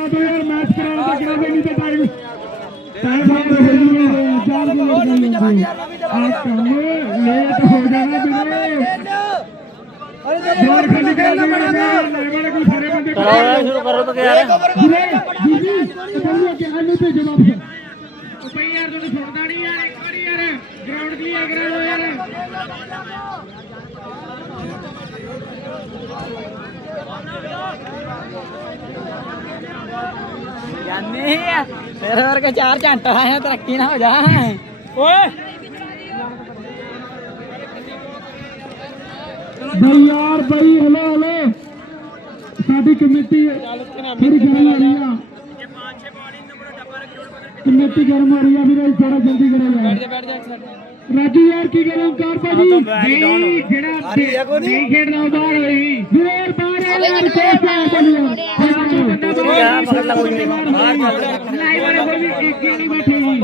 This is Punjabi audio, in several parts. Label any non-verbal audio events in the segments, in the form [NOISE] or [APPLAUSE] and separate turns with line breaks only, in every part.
ਕਰਾ ਦੋ ਯਾਰ ਮੈਚ ਕਰਾਉਣ ਦਾ ਕਰਾ ਦੇ ਨਹੀਂ ਤਾਂ ਟਾਈਮ ਟਾਈਮ ਹੋ ਜੂਗਾ ਚਾਰ ਦੀ ਲੋੜ ਨਹੀਂ ਹੁੰਦੀ ਆ ਕੰਮ ਲੇਟ ਹੋ ਜਾਣਾ ਵੀਰੇ ਜੋਰ ਖਾਲੀ ਕਰਾ ਦੇ ਮੇਰੇ ਵਾਲੇ ਕੋਈ ਸਾਰੇ ਬੰਦੇ
ਕਰੋ ਸ਼ੁਰੂ ਕਰੋ ਤਾਂ ਯਾਰ
ਵੀਰੇ ਜੀ ਤੁਹਾਨੂੰ ਕਿ ਆਨੇ ਤੇ ਜਵਾਬ ਦੇ ਭਈ ਯਾਰ ਤੁਹਾਨੂੰ ਸੁਣਦਾ ਨਹੀਂ ਯਾਰ ਇੱਕ ਵਾਰੀ ਯਾਰ ਗਰਾਊਂਡ ਕਲੀਅਰ ਕਰਾ ਲਓ ਯਾਰ
ਜਾਨੀ ਆ। ਮੇਰੇ ਵਰਗਾ ਚਾਰ ਘੰਟਾ ਆਇਆ ਤਰੱਕੀ ਨਾ ਹੋ ਜਾ। ਓਏ।
ਬਈ ਯਾਰ ਬਈ ਹਲੋ ਹਲੋ ਸਾਡੀ ਕਮੇਟੀ ਥੋੜੀ ਗਰਮ ਹੋ ਰਹੀ ਆ। ਕਮੇਟੀ ਗਰਮ ਹੋ ਰਹੀ ਆ ਵੀਰੇ ਥੋੜਾ ਜਲਦੀ ਕਰੋ ਯਾਰ
ਬੈਠ ਜਾ ਇੱਕ ਸਾਈਡ
ਰਾਜੂ ਯਾਰ ਕੀ ਕਰ ਓਮਕਾਰ ਭਾਜੀ ਨਹੀਂ ਜਿਹੜਾ ਨਹੀਂ ਖੇਡਣਾ ਬਾਹਰ ਹੋਈ ਜ਼ੋਰ ਬਾਹਰ ਆ ਯਾਰ ਕੋਸ ਆ ਬੋਲਿਆ ਯਾਰ ਪਕੜ ਲਾ ਕੋਈ ਨਹੀਂ ਬਾਹਰ ਚੱਲ ਲਾਈਵ ਵਾਲੇ ਕੋਈ ਵੀ ਇੱਕ ਹੀ ਨਹੀਂ ਬੈਠੇ ਜੀ।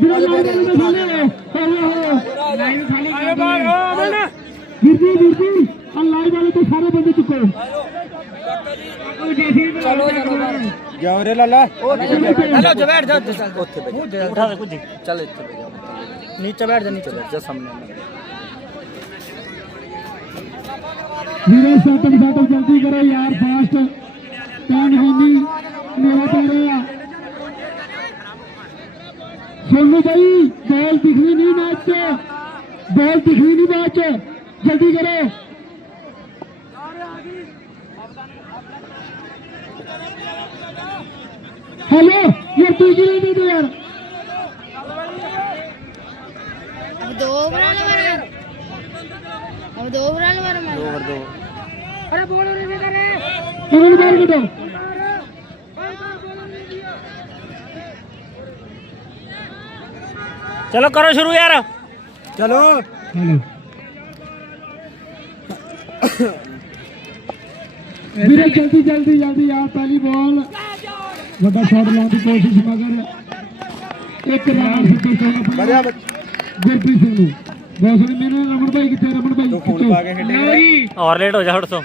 ਜਿਹੜਾ ਲਾਈਵ ਵਾਲੇ ਦੇ ਥੱਲੇ ਹੋ ਲਾਈਵ ਖਾਲੀ ਕਰ ਦੇ ਗਿਰਦੀ ਗਿਰਦੀ ਆ ਲਾਈਵ ਵਾਲੇ ਤੋਂ ਸਾਰੇ ਬੰਦੇ ਚੁੱਕੋ। ਚਲੋ ਚਲੋ
ਜਾ ਰੇ ਲਾਲਾ।
ਉਹ ਚਲੋ ਜਵੇੜ ਜਾ।
ਉੱਥੇ ਬੈਠ ਉਠਾ ਦੇ ਕੁਝ ਚੱਲ ਇੱਥੇ ਬੈਠ
नीचे बैठ जा, नीचे
बैठ
जा सामने नीरज जल्दी करो, यार फास्ट मेरा सोनू भाई बॉल दिखनी नहीं मैच से। बॉल दिखनी नहीं मैच जल्दी करो। हेलो यार तू जी नहीं दे यार। ਯਾਰ
अब दो ओवरऑल मारा अब दो ओवरऑल मारा
ਦੋ ਕਰ ਦੋ
ਅਰੇ ਬੋਲ ਨਹੀਂ ਦੇ ਰਹੇ ਇਹਨਾਂ ਨੂੰ ਬਾਹਰ ਕੱਢੋ
ਚਲੋ ਕਰੋ ਸ਼ੁਰੂ ਯਾਰ ਚਲੋ
ਹੈਲੋ ਵੀਰੇ ਜਲਦੀ ਜਲਦੀ ਜਲਦੀ ਆ ਪਹਿਲੀ ਬਾਲ ਵੱਡਾ ਸ਼ਾਟ ਲਾਉਣ ਦੀ ਕੋਸ਼ਿਸ਼ ਮਗਰ ਇੱਕ ਰਨ ਸਿੱਧੇ ਸੋਨਾ
ਵਧਿਆ
ਗੁਰਪ੍ਰੀਤ ਸਿੰਘ ਨੂੰ ਬਹੁਤ ਸੋਹਣੀ ਮੈਨੂੰ ਰਮਨ ਭਾਈ ਕਿੱਥੇ ਰਮਨ ਭਾਈ
ਫੋਨ ਪਾ ਕੇ ਖੇਡੇਗਾ।
ਜੀ
ਔਰ ਲੇਟ ਹੋ ਜਾ ਹਟ ਤੋਂ।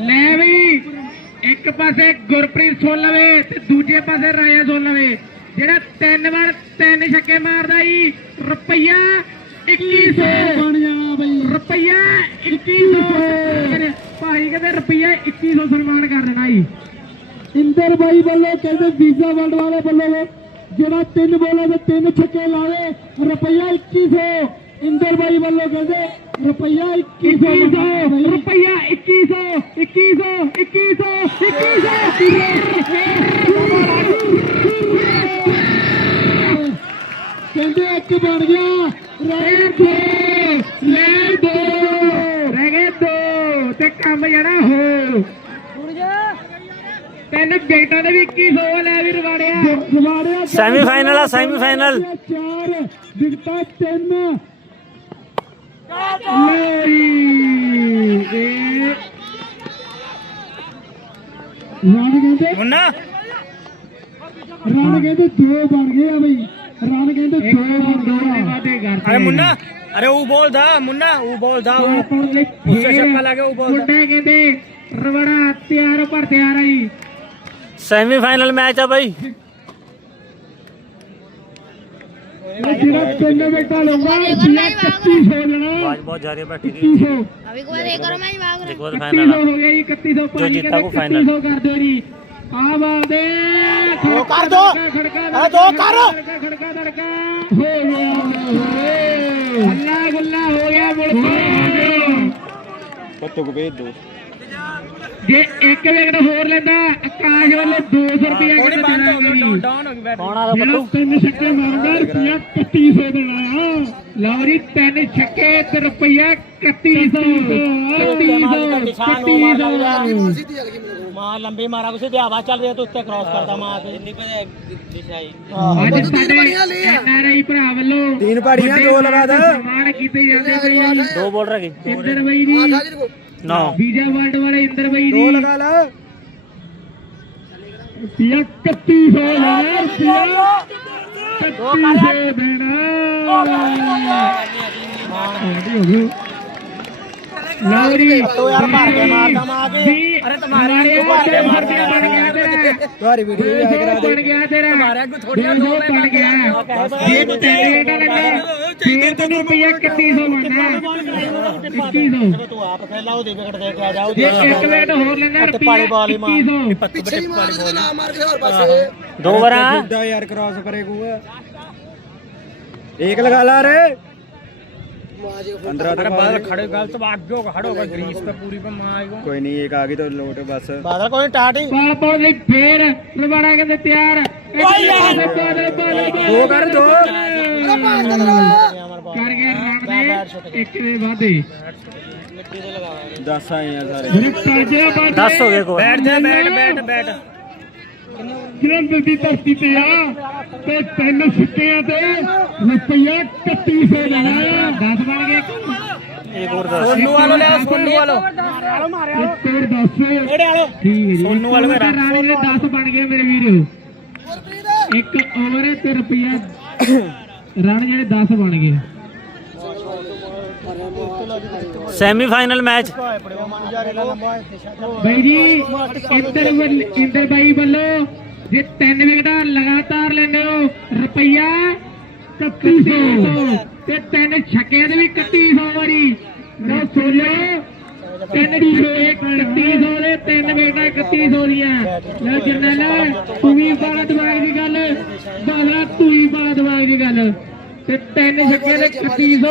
ਲੈ ਵੀ ਇੱਕ ਪਾਸੇ ਗੁਰਪ੍ਰੀਤ ਸੋਲਵੇ ਤੇ ਦੂਜੇ ਪਾਸੇ ਰਾਜਾ ਸੋਲਵੇ ਜਿਹੜਾ ਤਿੰਨ ਵਾਰ ਤਿੰਨ ਛੱਕੇ ਮਾਰਦਾ ਈ ਰੁਪਈਆ 2100 ਬਣ ਜਾਣਾ ਬਈ। ਰੁਪਈਆ 2100 ਭਾਈ ਕਹਿੰਦੇ ਰੁਪਈਆ 2100 ਸਨਮਾਨ ਕਰ ਦੇਣਾ ਈ। ਇੰਦਰ ਬਾਈ ਵੱਲੋਂ ਕਹਿੰਦੇ ਵੀਜ਼ਾ ਵਰਲਡ ਵਾਲੇ ਵੱਲੋਂ ਜਿਹੜਾ ਤਿੰਨ ਬੋਲਾਂ ਦੇ ਤਿੰਨ ਛੱਕੇ ਲਾਵੇ ਰੁਪਈਆ 2100 ਇੰਦਰ ਬਾਈ ਵੱਲੋਂ ਕਹਿੰਦੇ ਰੁਪਈਆ 2100 ਰੁਪਈਆ 2100 2100 2100 ਕਹਿੰਦੇ ਇੱਕ ਬਣ ਗਿਆ। ਰਹਿ ਦੋ ਲੈ ਦੋ। ਰਹਿ ਦੋ ਤੇ ਕੰਮ ਜਣਾ ਹੋ ਤਿੰਨ ਵਿਕਟਾਂ ਦੇ ਵੀ 2100 ਲੈ ਵੀ ਰਵਾੜਿਆ? ਰਵਾੜਿਆ
Semi-final ਆ, semi-final।
ਚਾਰ ਵਿਕਟਾਂ ਤਿੰਨ। ਮੇਰੀ ਇਹ ਰਨ ਕਹਿੰਦੇ
ਮੁੰਨਾ।
ਰਨ ਕਹਿੰਦੇ ਦੋ ਬਣ ਗਏ ਆ ਬਈ। ਰਨ ਕਹਿੰਦੇ ਦੋ ਬਣ ਗਏ ਆ।
ਅਰੇ ਮੁੰਨਾ ਅਰੇ ਉਹ ਬੋਲਦਾ ਮੁੰਨਾ ਉਹ ਬੋਲਦਾ ਉਹ
ਉਸੇ
ਛੱਕਾ ਲੱਗੇ ਉਹ ਬੋਲਦਾ।
ਮੁੰਡੇ ਕਹਿੰਦੇ ਰਵੜਾ ਤਿਆਰ ਪਰ ਤਿਆਰ ਆ ਜੀ
ਸੈਮੀਫਾਈਨਲ ਮੈਚ ਆ ਬਾਈ
ਇਹ ਜਿਹੜਾ ਤਿੰਨ ਵਿਕਟਾਂ ਲਊਗਾ ਰੁਪਿਆ 3100 ਲੈਣਾ
ਆਵਾਜ਼ ਬਹੁਤ ਜਾ ਰਹੀ ਹੈ ਬੈਠੀ ਦੀ
3100
अभी एक बार एक और मैच भाग
ਦੇਖੋ
3100
ਫਾਈਨਲ
ਹੋ ਗਿਆ ਜੀ 3100 ਭਾਜੀ
ਜੀਤਾ
ਕਹਿੰਦੇ
ਉਹ final।
3100 ਕਰ ਦਿਓ ਜੀ ਆ ਬਾਦੇ
ਦੋ ਕਰ ਦੋ।
ਖੜਕਾ
ਆ ਦੋ ਕਰ।
ਖੜਕਾ ਖੜਕਾ ਧੜਕਾ ਹੋ ਗਿਆ ਅੱਲਾ ਗੁੱਲਾ ਹੋ ਗਿਆ ਮੁੜ
ਕੱਟੋ ਕੋ ਭੇਜ ਦੋ
ਜੇ ਇੱਕ ਵਿਕਟ ਹੋਰ ਲੈਂਦਾ ਆਕਾਸ਼ ਵੱਲੋਂ 200 ਰੁਪਏ ਕਿਤੇ
ਡਾਊਨ ਹੋ ਗਈ ਬੈਟ
ਕੌਣਾ ਦਾ
ਬੱਟੂ ਤਿੰਨ ਛੱਕੇ ਮਾਰਦਾ ਰੁਪਿਆ 3100 ਦੇਣਾ। ਲਓ ਜੀ ਤਿੰਨ ਛੱਕੇ ਤੇ ਰੁਪਿਆ 3100 3100
ਮਾਂ ਲੰਬੀ ਮਾਰਾ ਕੁਛ ਤੇ ਆਵਾ ਚੱਲ ਰਿਹਾ ਤੂੰ ਉੱਤੇ ਕ੍ਰਾਸ ਕਰਦਾ ਮਾਂ ਤੇ ਇੰਨੀ ਪਤਾ ਦਿਸ਼ਾਈ
ਅੱਜ ਸਾਡੇ ਐਨਆਰਆਈ ਭਰਾ ਵੱਲੋਂ
ਤਿੰਨ ਪਾੜੀਆਂ ਦੋ ਲਗਾ
ਦੇ ਕੀਤੇ ਜਾਂਦੇ
ਦੋ ਬੋਲ ਰਹੇ
ਇੰਦਰ ਬਈ ਜੀ
ਨੋ।
ਵੀਜ਼ਾ ਵਰਲਡ ਵਾਲੇ ਇੰਦਰ ਬਾਈ ਜੀ
ਲਗਾ ਲਾ।
ਰੁਪਿਆ 3100 ਲੈਣਾ ਰੁਪਿਆ 3100 ਦੇਣਾ ਹੋ ਗਈ ਲਓ ਜੀ
ਤੂੰ ਯਾਰ ਮਾਰ ਕੇ ਮਾਰਦਾ ਮਾਰ ਕੇ।
ਵੀਹ,
ਅਰੇ ਤੁਹਾਡੇ ਵਾਲੀ
ਵੀਹ,
ਤੂੰ ਮਾਰ ਕੇ ਮਾਰ ਕੇ
ਬਣ ਗਿਆ ਤੇਰਾ।
ਤੁਹਾਡੀ ਵੀਡੀਓ ਵੀ ਆਇਆ ਕਰਾ
ਬਣ
ਦੇ
ਗਿਆ ਤੇਰਾ। ਬਣ ਗਿਆ ਜੇ ਤੇਰੇ ਰੇਟ ਲੱਗਾ ਫੇਰ ਤੈਨੂੰ ਰੁਪਈਆ 3100 ਬਣਨਾ 2100
ਤੂੰ ਆਪ ਖੇਲਾ ਉਹਦੀ ਵਿਕਟ ਦੇ ਕੇ ਆ ਜਾ
ਜੇ ਇੱਕ ਮਿੰਟ ਹੋਰ ਲੈਣਾ ਰੁਪਈਆ 2100
ਪਿੱਛੇ ਹੀ ਵਾਲੀ ਬੋਲ। ਨਾ ਮਾਰ ਕੇ ਹੋਰ ਪਾਸੇ।
ਦੋ ਵਾਰਾਂ। ਜਿੱਦਾਂ ਯਾਰ ਕ੍ਰਾਸ ਕਰੇ ਕੋ ਇੱਕ ਲਗਾ ਲਾ ਰੇ। 15 ਤੱਕ
ਬਾਦਲ ਖੜੇ ਗਲਤ ਅੱਗੇ ਖੜੋ ਗਰੀਸ ਤੇ ਪੂਰੀ ਪੇ ਮਾਰ
ਕੋਈ ਨਹੀਂ ਇੱਕ ਆ ਗਈ ਤਾਂ ਲੋਟ ਬਸ।
ਬਾਦਲ ਕੋਈ ਟਾਟ ਹੀ।
ਪਾਲ ਪਾਉਣ ਲਈ ਫੇਰ ਰਵਾੜਾ ਕਹਿੰਦੇ ਤਿਆਰ। ਓਏ ਯਾਰ!
ਦੋ ਕਰ ਦੋ।
ਕਰ ਗਏ ਰਾਣ ਦੇ ਇੱਕ ਦੇ ਵਾਦੇ
ਮਿੱਟੀ ਤੇ ਲਗਾਵਾਂਗੇ
10 ਆਏ ਆ ਸਾਰੇ।
ਜਿਹੜੇ ਤਾਜੇ ਬਾਟੇ
10 ਹੋ ਗਏ ਕੋਲ।
ਬੈਠ ਜਾ ਬੈਠ ਬੈਠ ਬੈਠ।
ਜਲੰਧਰ ਦੀ ਧਰਤੀ ਤੇ ਆ? ਤੇ ਤਿੰਨ ਸਿੱਕਿਆਂ ਤੇ ਰੁਪਈਆ 3100 ਲੈਣਾ 10 ਬਣ ਗਏ।
ਇੱਕ ਹੋਰ
ਸੋਨੂ ਵਾਲੋ ਲੈ ਸੋਨੂ ਵਾਲੋ।
ਇੱਕ ਹੋਰ 10
ਕਿਹੜੇ ਵਾਲੋ?
ਠੀਕ
ਸੋਨੂੰ ਵਾਲੇ ਮੇਰਾ।
ਰਾਣੀ ਦੇ 10 ਬਣ ਗਏ ਮੇਰੇ ਵੀਰ। ਇੱਕ ਓਵਰ ਤੇ ਰੁਪਈਆ ਰਨ ਜਿਹੜੇ 10 ਬਣ ਗਏ।
Semi final match.
ਬਾਈ ਜੀ ਇੰਦਰ ਵੱਲ- ਇੰਦਰ ਬਾਈ ਵੱਲੋਂ ਜੇ ਤਿੰਨ ਵਿਕਟਾਂ ਲਗਾਤਾਰ ਲੈਂਦੇ ਹੋ ਰੁਪਈਆ 3100 ਤੇ ਤਿੰਨ ਛੱਕਿਆਂ ਦੇ ਵੀ 3100 ਵਾਰੀ। ਲੋ ਸੋਲੋ ਤਿੰਨ ਦੀ ਇੱਕ 3100 ਦੇ, ਤਿੰਨ ਵਿਕਟਾਂ 3100 ਦੀਆਂ। ਲੈ ਜਰਨੈਲ, ਤੂੰ ਵੀ ਬਾਲਾ ਦਿਮਾਗ ਦੀ ਗੱਲ। ਬਾਦਲਾ ਤੂੰ ਵੀ ਬਾਲਾ ਦਿਮਾਗ ਦੀ ਗੱਲ। ਤੇ ਤਿੰਨ ਛੱਕਿਆਂ ਦੇ 3100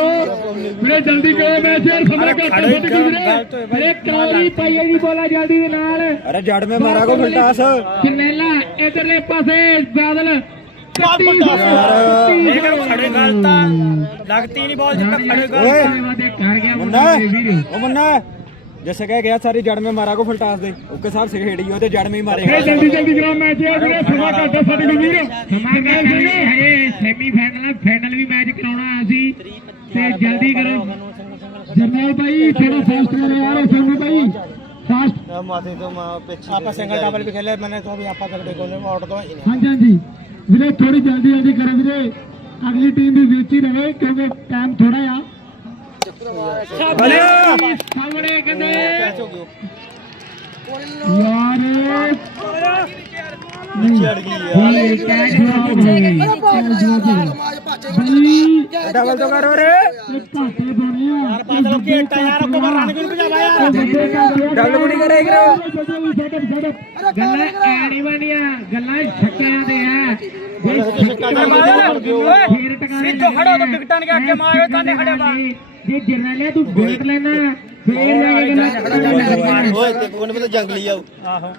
ਮੇਰੇ ਜਲਦੀ ਕਰੋ ਮੈਚ ਯਾਰ ਸਮਾਂ ਘੱਟ ਹੈ ਫਟ ਗੁਜ਼ਰੇ ਮੇਰੇ ਕੌਰੀ ਪਾਈਏ ਜੀ ਬੋਲਾ ਜਲਦੀ ਦੇ ਨਾਲ।
ਅਰੇ ਜੜ ਮੇ ਮਾਰਾ ਕੋ ਫਲਟਾਸ
ਜਰਨੈਲਾ ਇਧਰਲੇ ਪਾਸੇ ਬਾਦਲ।
ਖੜੇ ਗਲਤਾ ਲੱਗਤੀ ਨਹੀਂ ਬਾਲ ਜਿੱਤਾ ਖੜੇ ਗਲ
ਓਏ
ਕਰ ਗਿਆ
ਮੁੰਨਾ ਉਹ ਮੁੰਨਾ ਜੈਸੇ ਕਹਿ ਗਿਆ ਸਾਰੀ ਜੜ ਮੇ ਮਾਰਾ ਕੋ ਫਲਟਾਸ ਦੇ। ਓਕੇ ਸਾਹਿਬ ਸਿਖੇੜੀ ਉਹ ਤੇ ਜੜ ਮੇ ਹੀ ਮਾਰੇਗਾ।
ਜਲਦੀ ਜਲਦੀ ਕਰਾ ਮੈਚ ਆ ਵੀਰੇ ਸਮਾਂ ਘੱਟ ਹੈ ਸਾਡੇ ਕੋਲ ਵੀਰ ਸਮਾਂ ਘੱਟ ਹੈ ਹਜੇ ਸੈਮੀ ਫਾਈਨਲ ਫਾਈਨਲ ਵੀ ਮੈਚ ਕਰਾਉਣਾ ਅਸੀਂ। ਤੇ ਜਲਦੀ ਕਰੋ। ਜਰਨੈਲ ਭਾਈ ਥੋੜਾ ਫਾਸਟ ਕਰੋ ਯਾਰ ਸੈਮੀ ਭਾਈ। ਫਾਸਟ
ਮਾਥੇ ਤੋਂ ਮਾ ਪਿੱਛੇ ਆਪਾਂ ਸਿੰਗਲ ਡਬਲ ਵੀ ਖੇਲੇ ਮੈਨੇ ਤੋਂ ਵੀ ਆਪਾਂ ਤੱਕ ਕੋਨੇ ਆਊਟ ਤੋਂ ਹੀ
ਹਾਂਜੀ ਹਾਂਜੀ। ਵੀਰੇ ਥੋੜੀ ਜਲਦੀ ਜਲਦੀ ਕਰੋ ਵੀਰੇ। ਅਗਲੀ ਟੀਮ ਵੀ ਵਿੱਚ ਹੀ ਰਹੇ ਕਿਉਂਕਿ ਟਾਈਮ ਥੋੜਾ ਆ। ਸਾਹਮਣੇ ਕਹਿੰਦੇ ਯਾਰ
ਚੜ ਗਈ
ਡਬਲ ਤੋਂ ਕਰੋ ਰੇ
ਘਾਟੇ ਬਣੇ ਆ
ਯਾਰ ਬਾਦਲ ਘੇਟਾ ਯਾਰ ਉੱਕੋ ਰਨ ਵੀ ਭਜਾਵਾ ਯਾਰ
ਡਬਲ ਕੁੜੀ ਕਰੇ ਕਰੋ
ਗੱਲਾਂ ਐਣੀ ਬਣੀਆਂ ਗੱਲਾਂ ਛੱਕਿਆਂ ਦੇ ਆ ਫੇਰ ਟਿਕਾਣੇ
ਸਿੱਧੋ ਖੜੋ, ਤਾਂ ਵਿਕਟਾਂ ਨੇ ਅੱਗੇ ਮਾਰੇ ਤਾਂ ਨੇ ਖੜਿਆ ਬਾ
ਜੇ ਜਰਨਲਿਆ ਤੂੰ ਵੇਟ ਲੈਣਾ। ਫੇਰ ਜਾ ਕੇ ਗੱਲਾਂ
ਓਏ ਤੇ ਕੋਨੇ ਪਤਾ ਜੰਗਲੀ ਆਉ ਆਹੋ।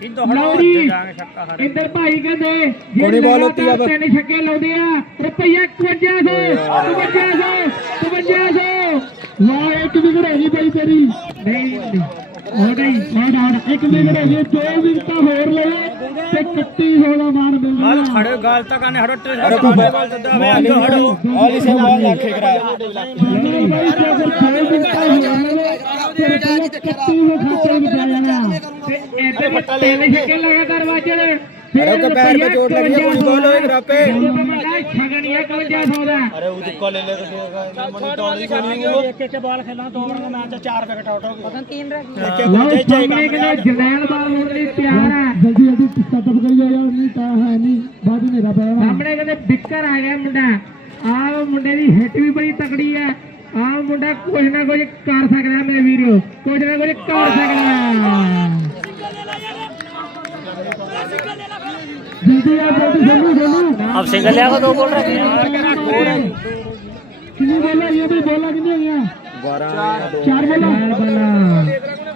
ਸਿੱਧੋ
ਜੀ
ਜਾਗੇ ਛੱਕਾ ਹਰ
ਇੱਧਰ ਭਾਈ ਕਹਿੰਦੇ
ਕੋਣੀ ਬਾਲ ਆ।
ਤਿੰਨ ਛੱਕੇ ਲਾਉਂਦੇ ਆ। ਰੁਪਈਆ 5100 5500 5500 ਵਾਹ ਇੱਕ ਵਿਕਟ ਹੋ ਗਈ ਭਾਈ ਤੇਰੀ ਨਹੀਂ। ਹੋ ਗਈ ਆਉਟ ਆਉਟ ਇੱਕ ਵਿਕਟ ਹੋ ਗਈ ਦੋ ਵਿਕਟਾਂ ਹੋਰ ਲਏ ਤੇ 3100 ਦਾ ਮਾਨ
ਬਾਲ
ਮਿਲਦਾ
ਖੜੇ ਗਾਲ ਤੱਕ ਨੇ ਹੜੋ ਤੇ
ਅਰੇ ਬਾਬਾ। ਆਲੀ ਆਲੀ ਸੇ ਬਾਲ ਲੱਖੇ
ਅਗਰ ਛੇ ਵਿਕਟਾਂ ਹੋਣ ਤੇ ਰੁਪਈਆ 3100 ਖਾਤੇ ਵਿੱਚ ਆ ਜਾਣਾ। ਤੇ ਇੱਧਰ ਤਿੰਨ ਛੱਕੇ ਲਗਾਤਾਰ ਵੱਜਣ
ਅਰੇ ਕੋ ਪੈਰ पे चोट लगी है कोई बोलो एक रापे
ਛਗਣੀਆਂ 5100 ਦਾ
ਅਰੇ ਉਹ ਦੁੱਕਾ ਲੈ ਲੈ ਤੇ ਮਨੀ ਟੋਲੀ ਕਰਨੀ ਇੱਕ ਇੱਕ ਬਾਲ ਖੇਲਣਾ ਦੋ ਰਨ ਮੈਚ ਚਾਰ ਵਿਕਟ ਆਊਟ ਹੋ ਗਏ ਤਿੰਨ ਰਹਿ
ਲਓ ਸਾਹਮਣੇ ਕਿਹੜਾ ਜਰਨੈਲ ਬਾਲ ਹੋਣ ਲਈ ਤਿਆਰ ਹੈ ਜਲਦੀ ਜਲਦੀ ਸੈਟਅਪ ਕਰੀਓ ਯਾਰ ਨਹੀਂ ਤਾਂ ਹੈ ਨਹੀਂ ਬਾਅਦ ਮੇਰਾ ਪਿਆ ਸਾਹਮਣੇ ਕਹਿੰਦੇ ਬਿੱਕਰ ਆ ਗਿਆ ਮੁੰਡਾ ਆਹ ਮੁੰਡੇ ਦੀ ਹਿੱਟ ਵੀ ਬੜੀ ਤਕੜੀ ਹੈ ਆਹ ਮੁੰਡਾ ਕੁਝ ਨਾ ਕੁਝ ਕਰ ਸਕਦਾ ਮੇਰੇ ਵੀਰੋ ਕੁਝ ਨਾ ਕੁਝ ਕਰ ਸਕਦਾ ਜਲਦੀ ਆ ਜਲਦੀ ਜਲਦੀ ਜਲਦੀ
अब सिंगल लिया दो बोल रहे
ਕਿੰਨੀ ਬੋਲਾ ਇਹ ਵੀ ਬੋਲਾ ਕਿੰਨੀ ਹੋਈਆਂ
12
ਚਾਰ ਬੋਲਾ ਚਾਰ ਬੋਲਾ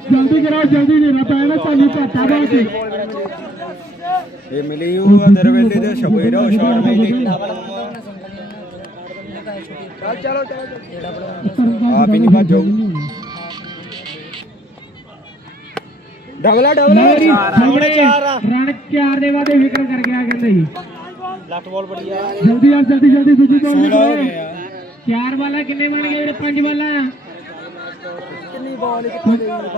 ਜਲਦੀ ਕਰਾਓ ਜਲਦੀ ਨਹੀਂ ਰਪਾ ਨਾ ਤੁਹਾਨੂੰ ਘਾਟਾ ਬਾਤ
ਇਹ ਮਿਲੀ ਉਹ ਤੇਰੇ ਵੇਲੇ ਤੇ ਛਪੇ ਰਹੋ ਸ਼ਾਟ ਮਿਲੀ ਆਪ ਹੀ ਨਹੀਂ ਭੱਜੋ ਡਬਲਾ ਡਬਲਾ
ਸਾਹਮਣੇ ਚਾਰ ਰਨ ਚਾਰ ਦੇ ਬਾਅਦ ਵਿਕਟ ਕਰ ਗਿਆ ਕਹਿੰਦੇ ਜੀ।
ਲੱਟ ਬਾਲ ਬੜੀ ਆ
ਜਲਦੀ ਯਾਰ ਜਲਦੀ ਜਲਦੀ ਦੂਜੀ ਬਾਲ
ਹੋ ਗਿਆ।
ਚਾਰ ਬਾਲਾਂ ਕਿੰਨੇ ਬਣ ਗਏ ਵੀਰੇ? ਪੰਜ ਬਾਲਾਂ।
ਕਿੰਨੀ ਬਾਲ ਇੱਕ ਬਾਈ ਬਾਲ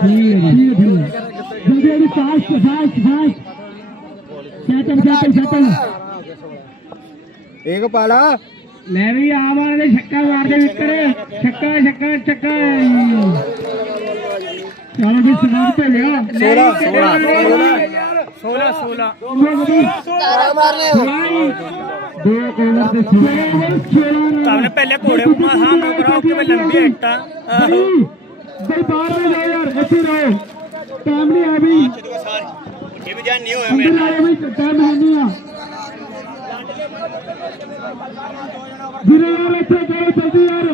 ਠੀਕ ਠੀਕ ਜਲਦੀ ਜਲਦੀ fast fast fast settle settle settle
ਇੱਕ ਪਾਲਾ।
ਲੈ ਵੀ ਆ ਵਾਲੇ ਦੇ ਛੱਕਾ ਮਾਰਦੇ ਵਿਕਰ ਛੱਕਾ ਛੱਕਾ ਛੱਕਾ। ਚਲੋ ਜੀ ਸਮਾਂ ਭੇਲਿਆ 16 16 16
16 ਮਾਰ ਲਿਓ
ਦੋ ਓਵਰ ਤੇ 6 ਓਵਰ
6 ਤਾਹਨੇ ਪਹਿਲੇ ਘੋੜੇ ਮਾ ਹਾਂ ਨੋਕਰਾ ਉੱਤੇ ਮੈਂ ਲੰਬੀ
ਹਟਾ ਦਰਬਾਰ ਮੇ ਜਾਓ ਯਾਰ ਇੱਥੇ ਰਹੋ। ਟਾਈਮ ਨਹੀਂ ਆ ਵੀ।
ਇਹ ਵੀ ਜਾਨ
ਨਹੀਂ ਹੋਇਆ ਮੈਂ ਟਾਈਮ ਹੈ ਨਹੀਂ ਆ। ਵੀਰੇ ਯਾਰ ਇੱਥੇ ਜਾਓ ਜਲਦੀ ਯਾਰ।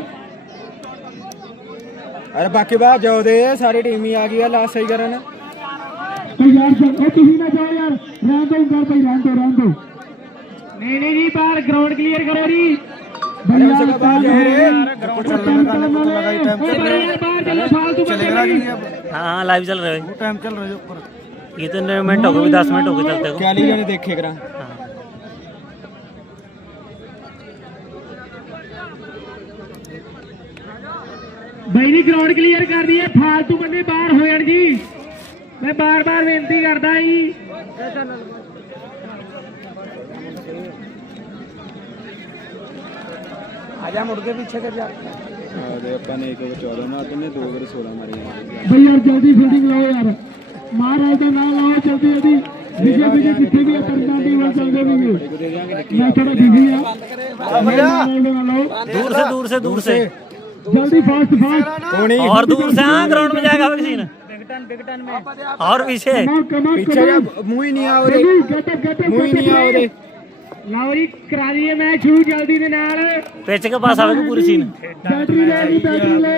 ਅਰੇ ਬਾਕੀ ਬਾਤ ਜਾਓ ਦੇ ਸਾਰੀ ਟੀਮ ਹੀ ਆ ਗਈ ਆ ਲਾਸਟ ਸਹੀ ਕਰਨ
ਉਹ ਯਾਰ ਸਰ ਉਹ ਤੁਸੀਂ ਨਾ ਜਾਓ ਯਾਰ ਰਹਿਣ ਦੋ ਗੱਲ ਭਾਈ ਰਹਿਣ ਦੋ ਰਹਿਣ ਦੋ ਨਹੀਂ ਨਹੀਂ ਜੀ ਬਾਹਰ ਗਰਾਊਂਡ ਕਲੀਅਰ ਕਰੋ ਜੀ
ਅਰੇ ਉਸ ਜਗ੍ਹਾ ਬਾਹਰ ਜਾਓ ਰੇ
ਗਰਾਊਂਡ ਚੱਲਣ ਦਾ ਪਤਾ ਲਗਾ ਇਹ ਟਾਈਮ ਬਾਹਰ ਚੱਲੋ ਫਾਲਤੂ ਚੱਲੇਗਾ ਜੀ
हाँ हाँ लाइव चल रहे हैं
टाइम चल रहा है ऊपर
कितने मिनट हो गए भी दस मिनट हो गए चलते को
ਕਿਆ ਲਈ ਜਾਣੇ ਦੇਖੇ ਕਰਾਂ
ਬਾਈ ਨੇ ਗਰਾਊਂਡ ਕਲੀਅਰ ਕਰਨੀ ਹੈ ਫਾਲਤੂ ਬੰਦੇ ਬਾਹਰ ਹੋ ਜਾਣ ਜੀ ਮੈਂ ਬਾਰ-ਬਾਰ ਬੇਨਤੀ ਕਰਦਾ ਜੀ
ਆ ਜਾ ਮੁੜ ਕੇ ਪਿੱਛੇ ਕਰ ਜਾ ਆਦੇ ਆਪਾਂ ਨੇ ਇੱਕ 14 ਮਾਰ ਦਿੰਨੇ ਦੋ ਵਾਰ 16 ਮਾਰੇ
ਬਈ ਯਾਰ ਜਲਦੀ ਫੀਲਡਿੰਗ ਲਾਓ ਯਾਰ ਮਹਾਰਾਜ ਦਾ ਨਾਮ ਲਾਓ ਜਲਦੀ ਜਲਦੀ ਵਿਜੇ ਵਿਜੇ ਕਿੱਥੇ ਵੀ ਅਟੰਕਾਂ ਦੀ ਵੱਲ ਚੱਲਦੇ ਨਹੀਂਗੇ ਮੈਂ ਥੋੜਾ ਬਿਜ਼ੀ ਆ ਦੂਰ
ਸੇ ਦੂਰ ਸੇ ਦੂਰ ਸੇ से
ਜਲਦੀ ਫਾਸਟ ਫਾਸਟ
ਕੋਣੀ
और दूर से हाँ ग्राउंड में जाएगा वैक्सीन और पीछे
ਕਮਾ ਕਮਾ
ਪਿੱਛੇ ਜਾ
ਕਮਾ
ਮੂੰਹ ਹੀ ਨਹੀਂ ਆ ਉਹਦੇ
ਗੈਟ ਅਪ ਗੈਟ ਅਪ
ਮੂੰਹ ਹੀ ਨਹੀਂ ਆ ਉਹਦੇ
ਲਓ ਜੀ ਕਰਾ ਦਈਏ ਮੈਚ ਸ਼ੁਰੂ ਜਲਦੀ ਦੇ ਨਾਲ
पिच के पास आवेगा पूरी सीन
ਬੈਟਰੀ ਲੈ ਜੀ ਬੈਟਰੀ ਲੈ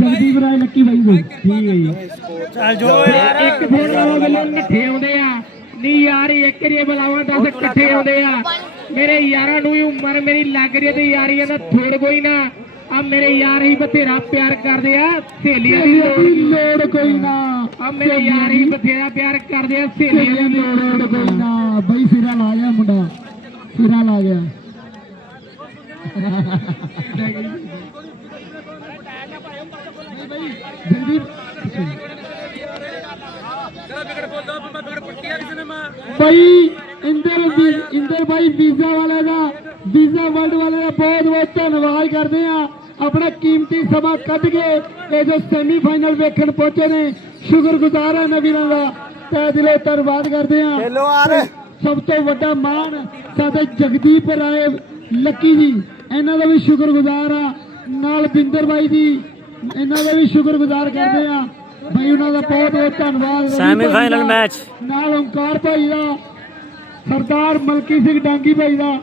ਜਗਦੀਪ ਰਾਏ ਲੱਕੀ ਬਾਈ ਦੇ ਠੀਕ ਹੈ ਜੀ।
ਚੱਲ ਜੋ ਯਾਰ
ਇੱਕ ਫੇਰ ਉਹ ਗੱਲਾਂ ਇਕੱਠੇ ਆਉਂਦੇ ਆ। ਨਹੀਂ ਯਾਰ ਇੱਕ ਰੇ ਬੁਲਾਵਾ 10 ਇਕੱਠੇ ਆਉਂਦੇ ਆ। ਮੇਰੇ ਯਾਰਾਂ ਨੂੰ ਹੀ ਉਮਰ ਮੇਰੀ ਲੱਗ ਰਹੀ ਤੇ ਯਾਰੀਆਂ ਦਾ ਥੋੜ ਕੋਈ ਨਾ। ਆ ਮੇਰੇ ਯਾਰ ਹੀ ਬਥੇਰਾ ਪਿਆਰ ਕਰਦੇ ਆ ਸਹੇਲੀਆਂ ਦੀ ਲੋੜ। ਕੋਈ ਨਾ। ਆ ਮੇਰੇ ਯਾਰ ਹੀ ਬਥੇਰਾ ਪਿਆਰ ਕਰਦੇ ਆ ਸਹੇਲੀਆਂ ਦੀ ਲੋੜ ਕੋਈ ਨਾ। ਬਈ ਸਿਰਾ ਲਾ ਗਿਆ ਮੁੰਡਾ। ਸਿਰਾ ਲਾ ਗਿਆ। [LAUGHS] ਭਾਈ ਇੰਦਰ ਇੰਦਰ ਭਾਈ ਵੀਜ਼ਾ ਵਾਲੇ ਦਾ ਵੀਜ਼ਾ ਵਰਲਡ ਵਾਲੇ ਦਾ ਬਹੁਤ ਬਹੁਤ ਧੰਨਵਾਦ ਕਰਦੇ ਆ ਆਪਣਾ ਕੀਮਤੀ ਸਮਾਂ ਕੱਢ ਕੇ ਇਹ ਜੋ ਸੈਮੀਫਾਈਨਲ ਵੇਖਣ ਪਹੁੰਚੇ ਨੇ ਸ਼ੁਕਰਗੁਜ਼ਾਰ ਆ ਵੀਰਾਂ ਦਾ। ਤਹਿ ਦਿਲੋਂ ਧੰਨਵਾਦ ਕਰਦੇ ਆ
ਆਰ
ਸਭ ਤੋਂ ਵੱਡਾ ਮਾਣ ਸਾਡੇ ਜਗਦੀਪ ਰਾਏ ਲੱਕੀ ਜੀ। ਇਹਨਾਂ ਦਾ ਵੀ ਸ਼ੁਕਰਗੁਜ਼ਾਰ ਆ ਨਾਲ ਬਿੰਦਰ ਬਾਈ ਜੀ। ਇਹਨਾਂ ਦਾ ਵੀ ਸ਼ੁਕਰਗੁਜ਼ਾਰ ਕਰਦੇ ਆ ਭਾਈ ਉਹਨਾਂ ਦਾ ਬਹੁਤ ਬਹੁਤ ਧੰਨਵਾਦ। ਦਾ,
match।
ਨਾਲ ਓਮਕਾਰ ਭਾਈ ਦਾ ਸਰਦਾਰ ਮਲਕੀ ਸਿੰਘ ਡਾਂਗੀ ਭਾਈ ਦਾ।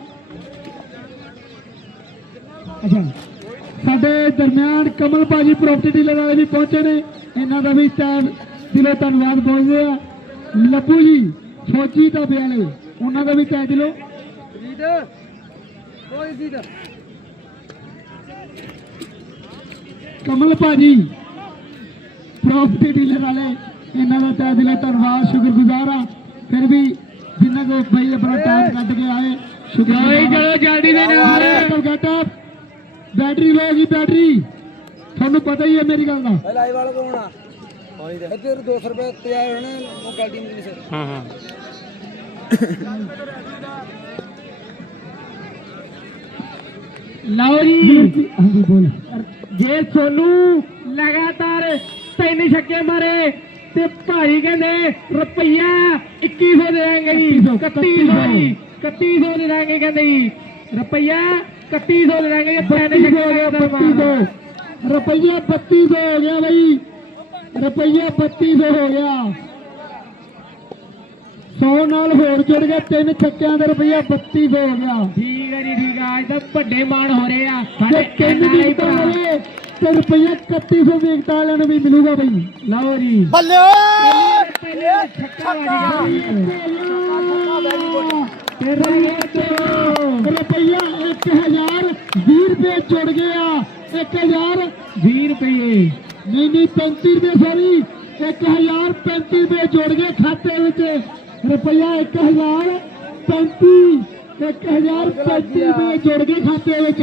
ਅੱਛਾ ਸਾਡੇ ਦਰਮਿਆਨ ਕਮਲ ਭਾਜੀ ਪ੍ਰਾਪਰਟੀ ਡੀਲਰ ਵਾਲੇ ਵੀ ਪਹੁੰਚੇ ਨੇ। ਇਹਨਾਂ ਦਾ ਵੀ ਤਹਿ ਦਿਲੋਂ ਧੰਨਵਾਦ ਬੋਲਦੇ ਆ ਲੱਭੂ ਜੀ ਫੌਜੀ ਦਾ ਵਾਲੇ ਉਹਨਾਂ ਦਾ ਵੀ ਤਹਿ ਦਿਲੋਂ। ਕਮਲ ਭਾਜੀ ਪ੍ਰਾਪਰਟੀ ਡੀਲਰ ਵਾਲੇ ਇਹਨਾਂ ਦਾ ਤਹਿ ਦਿਲੋਂ ਧੰਨਵਾਦ ਸ਼ੁਕਰਗੁਜ਼ਾਰ ਆ ਫਿਰ ਵੀ ਜਿੰਨਾ ਕੋ ਭਾਈ ਆਪਣਾ ਟਾਈਮ ਕੱਢ ਕੇ ਆਏ ਸ਼ੁਕਰੀਆ ਚਲੋ ਜਲਦੀ ਦੇ ਨਾਲ। ਗੈਟਅਪ ਬੈਟਰੀ ਲੋ ਜੀ ਬੈਟਰੀ ਤੁਹਾਨੂੰ ਪਤਾ ਹੀ ਹੈ ਮੇਰੀ ਗੱਲ ਦਾ।
ਲਾਈਵ ਵਾਲਾ ਕੋਣ ਆ? ਪਾਣੀ ਦੇ। ਇੱਧਰ 200 ਰੁਪਏ ਤੇ ਆਏ ਹੋਣੇ ਉਹ ਗਲਤੀ ਨਹੀਂ ਸਰ
हाँ हाँ
ਲਓ ਜੀ। ਹਾਂਜੀ ਬੋਲ। ਜੇ ਸੋਨੂ ਲਗਾਤਾਰ ਤਿੰਨ ਛੱਕੇ ਮਾਰੇ ਤੇ ਭਾਈ ਕਹਿੰਦੇ ਰੁਪਈਆ 2100 ਦੇ ਦਾਂਗੇ ਜੀ 3100 ਜੀ 3100 ਦੇ ਦਾਂਗੇ ਕਹਿੰਦੇ ਜੀ ਰੁਪਈਆ 3100 ਦੇ ਦਾਂਗੇ ਤਿੰਨ ਛੱਕੇ ਹੋ ਗਏ 3200 ਰੁਪਈਆ 3200 ਹੋ ਗਿਆ ਬਈ। ਰੁਪਈਆ 3200 ਹੋ ਗਿਆ। 100 ਨਾਲ ਹੋਰ ਜੁੜ ਗਿਆ ਤਿੰਨ ਛੱਕਿਆਂ ਦਾ ਰੁਪਈਆ 3200 ਹੋ ਗਿਆ। ਠੀਕ ਹੈ ਜੀ ਅੱਜ ਤਾਂ ਵੱਡੇ ਮਾਣ ਹੋ ਰਹੇ ਆ। ਸਾਡੇ ਤਿੰਨ ਦੀ ਹੋਵੇ ਤੇ ਰੁਪਈਆ 3100 ਦੀ ਇਕਤਾ ਵਾਲਿਆਂ ਨੂੰ ਵੀ ਮਿਲੂਗਾ ਬਈ। ਲਓ ਜੀ। ਬੱਲੇ ਛੱਕਾ ਰੁਪਈਆ 1000 20 ਰੁਪਏ ਜੁੜ ਗਿਆ। 1000
20 ਰੁਪਏ
ਨਹੀਂ ਨਹੀਂ 35 ਰੁਪਏ ਸੌਰੀ 1035 ਰੁਪਏ ਜੋੜ ਗਏ ਖਾਤੇ ਵਿੱਚ। ਰੁਪਇਆ 1035 1035 ਰੁਪਏ ਜੋੜ ਗਏ ਖਾਤੇ ਵਿੱਚ।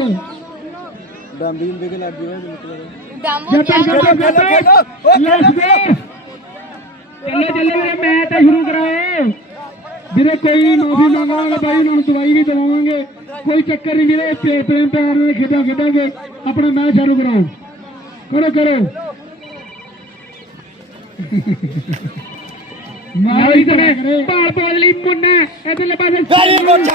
ਡਾਂਬੀ ਦੇ ਕੇ ਲੱਗ ਗਿਆ ਮਤਲਬ
ਡੰਬੋ
ਜੱਟਾ
ਕਿਆ
ਜੱਟਾ ਜੱਟਾ ਲੈਟਸ ਗੋ
ਚੱਲੇ ਚੱਲੇ ਵੀਰੇ ਮੈਚ ਤਾਂ ਸ਼ੁਰੂ ਕਰਾਓ
ਵੀਰੇ ਕੋਈ ਮਾਫੀ ਮੰਗਾਂਗੇ ਬਾਈ ਨੂੰ ਦਵਾਈ ਵੀ ਦਵਾਵਾਂਗੇ। ਕੋਈ ਚੱਕਰ ਨਹੀਂ ਵੀਰੇ ਪੇ ਪ੍ਰੇਮ ਪਿਆਰ ਨਾਲ ਖੇਡਾਂ ਖੇਡਾਂਗੇ। ਆਪਣਾ ਮੈਚ ਚਾਲੂ ਕਰਾਓ। ਕਰੋ ਕਰੋ।
ਤੇ ਭਾਲ ਪਾਉਣ ਲਈ ਮੁੰਨਾ ਇਧਰਲੇ ਪਾਸੇ। ਵੈਰੀ ਗੁੱਡ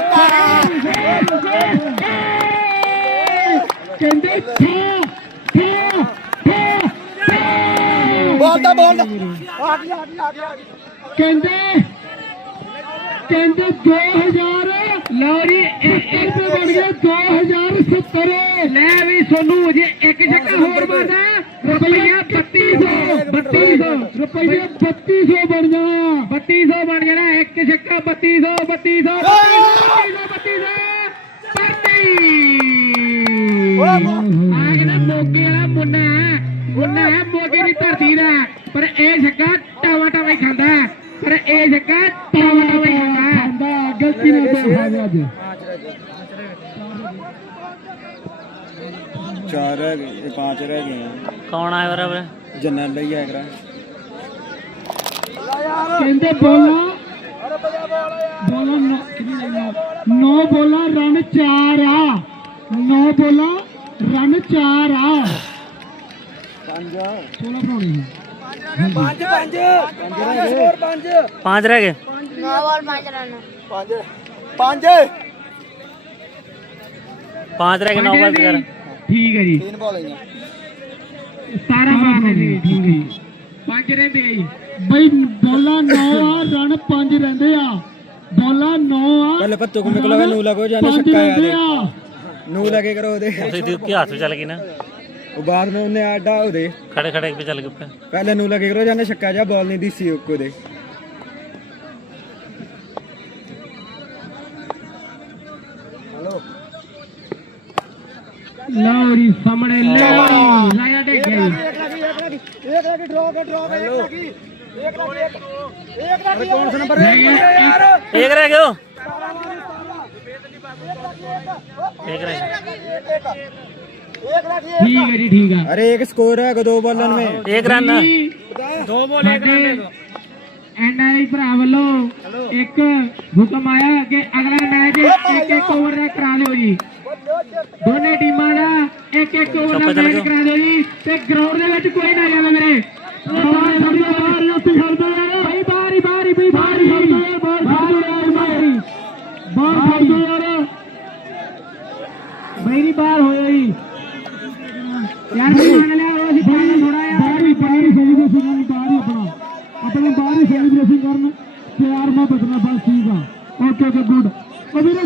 ਕਹਿੰਦੇ ਥਾ ਥਾ ਥਾ
ਬੋਲਦਾ ਬੋਲਦਾ
ਕਹਿੰਦੇ ਕਹਿੰਦੇ 2000
ਲਓ ਜੀ
ਇੱਕ ਰੁਪਏ ਬਣ ਗਏ 2070
ਲੈ ਵੀ ਸੋਨੂ ਜੇ ਇੱਕ ਛੱਕਾ ਹੋਰ ਮਾਰਦਾ ਰੁਪਈਆ 3200 3200
ਰੁਪਏ 3200 ਬਣ ਜਾਣਾ।
3200 ਬਣ ਜਾਣਾ ਇੱਕ ਛੱਕਾ 3200 3200 3200 ਪਰਤੀ ਆ ਜਿਹੜਾ ਮੋਗੇ ਵਾਲਾ ਮੁੰਨਾ ਹੈ, ਮੁੰਨਾ ਹੈ ਮੋਗੇ ਦੀ ਧਰਤੀ ਦਾ। ਪਰ ਇਹ ਛੱਕਾ ਟਾਵਾ ਟਾਵਾ ਹੀ ਖਾਂਦਾ ਹੈ। ਪਰ ਇਹ ਛੱਕਾ ਟਾਵਾ ਟਾਵਾ ਹੀ ਖਾਂਦਾ ਹੈ।
ਗਲਤੀ ਨਾਲ ਖਾ ਗਿਆ ਅੱਜ।
ਚਾਰ ਰਹਿ ਗਏ ਇਹ ਪੰਜ ਰਹਿ ਗਏ ਆ।
ਕੌਣ ਆਇਆ ਬਰਾਬਰ
ਜਨਰਲ ਲਈ ਆਇਆ ਕਰਾ
ਕਹਿੰਦੇ ਬੋਲਾ। ਬੋਲਾ ਨੌ- ਕਿੰਨੀ ਲੈਣਾ? ਨੌ ਬੋਲਾ ਰਨ ਚਾਰ ਆ। ਨੌ ਬੋਲਾ ਰਨ ਚਾਰ ਆ।
ਪੰਜ।
16 ਬਣਾਉਣੀ ਸੀ
ਪੰਜ ਪੰਜ। ਪੰਜ ਰਹਿ ਗਏ। ਪੰਜ
ਪੰਜ ਰਹਿ ਗਏ
ਨੌ ਬਾਲ ਪੰਜ ਰਨ।
ਪੰਜ। ਪੰਜ।
ਪੰਜ ਰਹਿ ਗਏ ਨੌ ਬਾਲ ਕਰ।
ਠੀਕ ਹੈ ਜੀ।
ਤਿੰਨ ਬਾਲ ਆਈਆਂ
17 ਮਾਰਨੇ ਜੀ ਠੀਕ ਹੈ ਜੀ। ਪੰਜ ਰਹਿੰਦੇ ਆ ਜੀ।
ਬਈ ਬੋਲਾ 9 ਆ ਰਨ 5 ਰਹਿੰਦੇ ਆ। ਬੋਲਾ 9 ਆ
ਪਹਿਲੇ ਪੱਤੂ ਕੋ ਨਿਕਲਵੇ ਨੂੰ ਲੱਗੋ ਜਾਨੇ ਛੱਕਾ ਆ ਨੂੰ ਲਗੇ ਕਰੋ ਉਹਦੇ।
ਉਸੇ ਦੀ ਕੀ ਹੱਥ ਚੱਲ ਗਈ ਨਾ।
ਉਹ ਬਾਅਦ में ਉਹਨੇ ਆਡਾ ਉਹਦੇ।
ਖੜੇ ਖੜੇ ਵੀ ਚੱਲ ਗਏ
ਪਹਿਲੇ ਨੂੰ ਲਗੇ ਕਰੋ ਜਾਨੇ ਛੱਕਾ ਜਾ ਬਾਲ ਨਹੀਂ ਦਿਸੀ ਉੱਕੋ ਦੇ।
ਲਓ ਜੀ ਸਾਹਮਣੇ ਲਓ ਲਾਇਆ ਡੇਗ ਗਿਆ ਜੀ
ਇੱਕ ਰਹਿ ਗਿਆ ਇੱਕ ਰਹਿ ਗਿਆ
ਠੀਕ ਹੈ ਜੀ ਠੀਕ ਆ
अरे एक स्कोर है दो बॉलन में
ਇੱਕ ਰਨ
ਦੋ ਬੋਲ ਇੱਕ ਰਨ ਐਨਆਰਆਈ ਭਰਾ ਵੱਲੋਂ ਇੱਕ ਹੁਕਮ ਆਇਆ ਕਿ ਅਗਲਾ ਮੈਚ ਇੱਕ ਇੱਕ ਓਵਰ ਦਾ ਕਰਾ ਦਿਓ ਜੀ ਦੋਨੇ ਟੀਮਾਂ ਦਾ ਇੱਕ ਇੱਕ ਓਵਰ ਦਾ ਮੈਚ ਕਰਾ ਦਿਓ ਜੀ ਤੇ ਗਰਾਊਂਡ ਦੇ ਵਿੱਚ ਕੋਈ ਨਾ ਜਾਵੇ ਮੇਰੇ। ਬਾਹਰ ਬਾਹਰ ਛੱਡ ਦਿਓ ਯਾਰ ਭਾਈ ਬਾਹਰ ਹੀ ਬਾਹਰ ਹੀ ਬਈ ਬਾਹਰ ਹੀ ਯਾਰ ਬਾਹਰ ਯਾਰ ਬਾਹਰ ਯਾਰ ਬਈ ਬਾਹਰ ਹੋਇਆ ਜੀ। ਯਾਰ ਮੰਨ ਲਿਆ ਉਹ ਅਸੀਂ ਪਾਣੀ ਥੋੜਾ ਜਿਹਾ
ਬਾਹਰ ਹੀ ਬਾਹਰ ਹੀ ਸੈਲੀਬ੍ਰੇਸ਼ਨ ਕਰਨ ਬਾਹਰ ਹੀ ਆਪਣਾ। ਆਪਣਾ ਬਾਹਰ ਹੀ ਸੈਲੀਬ੍ਰੇਸ਼ਨ ਕਰਨ। ਪਿਆਰ ਮੈਂ ਬਚਣਾ ਬਸ ਠੀਕ ਆ। ਓਕੇ ਓਕੇ ਗੁੱਡ ਉਹ ਵੀਰੇ